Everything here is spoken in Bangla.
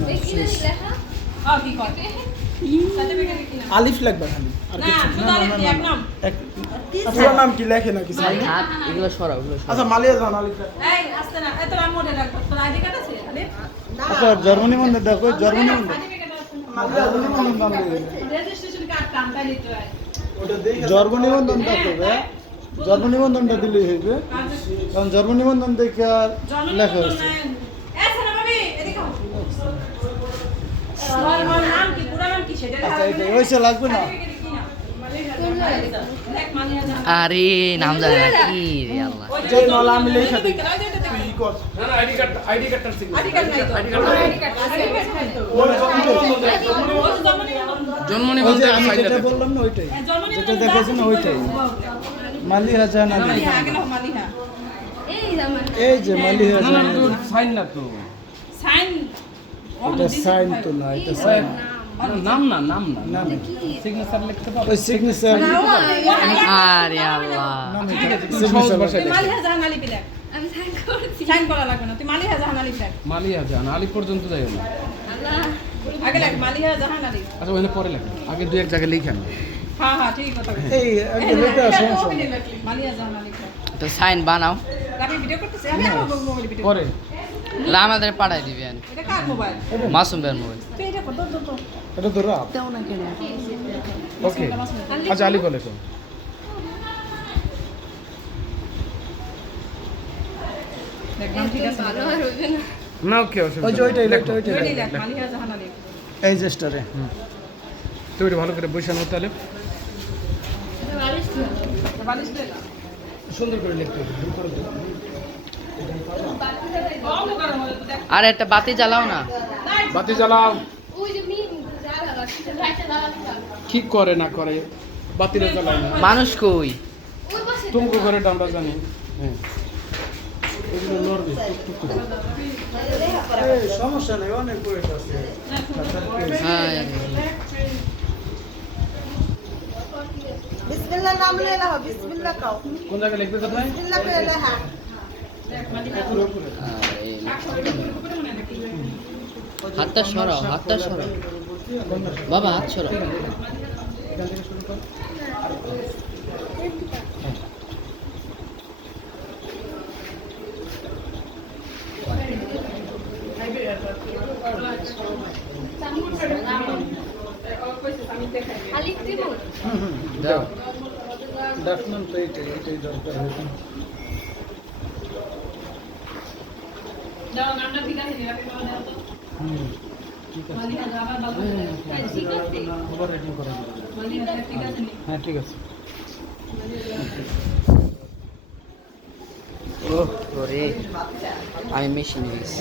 না শেষ। কি করে সার্টিফিকেট কি না আলিফ লাগবে খালি আর না কিছু শুধু আলিফ এক নাম পুরো নাম কি লেখে নাকি হাত এগুলো সরাও এগুলো সরাও। আচ্ছা মালিয়া জান আলিফ লেখো। এই আসতে না এত রাম মোডে রাখো তোর আইডি কার্ড আছে আলিফ আচ্ছা জার্মানি মন্দির দেখো জার্মানি মন্দির সার্টিফিকেট আছে মালিয়া জার্মানি নাম দিয়ে রেজিস্ট্রেশন কার্ড কামটা নিতে হয় ওটা দেখে জার্মানি বন্ধন দেখো জার্মানি বন্ধনটা দিলেই হইবে কারণ জার্মানি বন্ধন দেখে আর লেখা হয়েছে এ সারা ভাবি এদিকে আমার নাম কি পুরো নাম কি সেটা আচ্ছা এটা হয়েছে লাগবে না আরে নাম জানে না কি রে আল্লাহ। যে মালা আমি লেখা দেই তুই কর না না আইডি কার্ডটার সিগনেচার আইডি কার্ড নাই তো আইডি কার্ড ওই জন্ম ওই যে নিবন্ধন আমি ফাইল যেটা বললাম না ওইটাই যেটা দেখাইছে না ওইটাই মালিহা জান আলী মালিহা আগে নাও মালিহা এই যে মালিহা না জান না আলী। সাইন না তো সাইন এটা সাইন তো না এটা সাইন নাম না নাম না নাম সিগনেচার লিখতে পারো ওই সিগনেচার আরে আল্লাহ। সিগনেচার মালিহা জাহান আলী বিলেক আমি সাইন করছি সাইন করা লাগবে না তুই মালিহা জাহান আলী বিলেক মালিয়া জান আলী পর্যন্ত যাইও না আল্লাহ আগে লেখ মালিহা জাহান আলী আচ্ছা ওখানে পরে লেখো আগে দুই এক জায়গায় লিখে আনো হ্যাঁ হ্যাঁ ঠিক কথা বলছিস এই একটা লেখা সমস্যা নেই। মালিহা জাহান আলী তো সাইন বানাও আপনি ভিডিও করতেছেন আমি আমার মোবাইল ভিডিও পরে লা আমাদের পাঠাই দিবেন এটা কার মোবাইল মাসুম ভাইয়ের মোবাইল। তুই এটা কত তো এটা ধরো ওকে আচ্ছা আলী বলে তো দেখলাম ঠিক আছে ভালো আর হইবে না না ওকে ওই যে অসুবিধা ওইটাই নেই। লেখা ওইটাই ওইটাই লেখা। লেখ মালিহা জাহান আলী এই যে স্টারে তুই এটা ভালো করে বসানো তাহলে এটা বালিশ ছিল বালিশ দে সুন্দর করে লিখতে হবে ভুল করে দিও। আর একটা বাতি জ্বালাও না। বাতি জ্বালাও ওই যে মিম জ্বালা লাগছে লাইটটা জ্বালা কি করে না করে বাতিটা জ্বালায় না মানুষ কই? ওই পাশে তুমি করে আমরা জানি হ্যাঁ এগুলো লড়বে টুক টুক করে। এই সমস্যা নেই অনেক ওয়েট আছে হ্যাঁ বিসমিল্লাহ নাম ले लो बिस्मिल्लाह कहो কোন জায়গায় লিখবে কোথায় बिस्मिल्लाह पे ले हां হাতটা সরাও হাতটা সরাও বাবা হাত সরাও। এখান থেকে শুরু কর আলিফ দিব দাও ডাকলাম তো এইটাই দরকার হইতো দাও নামটা ঠিক আছে নিরাপে পাওয়া দাও তো মালিহা জাহান বাবু ঠিক আছে আবার রেডিং করা মালিহা ঠিক আছে নি হ্যাঁ ঠিক আছে ওহ ওরে আমি মেশিন দিয়েছি।